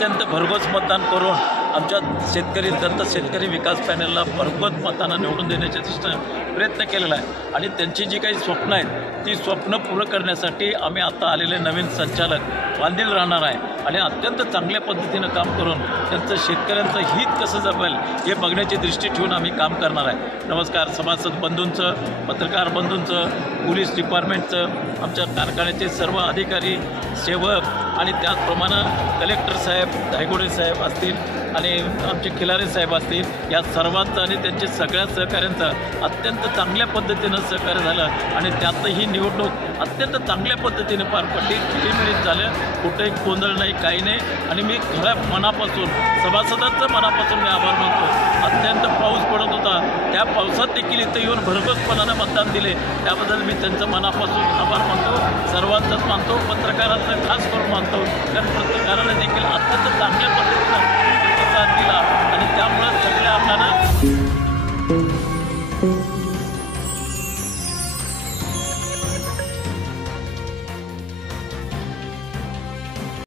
अत्यंत भरघोस मतदान करून आमच्या दत्त शेतकरी विकास पॅनलला भरघोस मतानं निवडून देण्याच्या दृष्टीनं प्रयत्न केलेला आहे। आणि त्यांची जी काही स्वप्न आहेत ती स्वप्न पूर्ण करण्यासाठी आम्ही आता आलेले नवीन संचालक बांधील राहणार आहे आणि अत्यंत चांगल्या पद्धतीनं काम करून त्यांचं शेतकऱ्यांचं हित कसं जपेल हे बघण्याची दृष्टी ठेवून आम्ही काम करणार आहे। नमस्कार सभासद बंधूंचं, पत्रकार बंधूंचं, पोलीस डिपार्टमेंटचं, आमच्या कारखान्याचे सर्व अधिकारी, सेवक आणि त्याचप्रमाणे कलेक्टर साहेब, धायगुडे साहेब असतील आणि आमचे खिलारे साहेब असतील, या सर्वांचं आणि त्यांच्या सगळ्या सहकाऱ्यांचं अत्यंत चांगल्या पद्धतीनं सहकार्य झालं आणि त्यातही ही निवडणूक अत्यंत चांगल्या पद्धतीने पार पडली, मिळीमिळीत झालं, कुठेही गोंधळ नाही, काही नाही। आणि मी खऱ्या मनापासून सभासदांचं मनापासून मी आभार मानतो। अत्यंत पाऊस पडत होता, त्या पावसात देखील इथं येऊन भरघोसपणानं मतदान दिले, त्याबद्दल मी त्यांचं मनापासून आभार मानतो, सर्वांचंच मानतो, पत्रकारांचं खास करून मानतो, कारण पत्रकारांना देखील अत्यंत चांगल्या पद्धतीनं प्रतिसाद दिला आणि त्यामुळे सगळ्या आपल्याला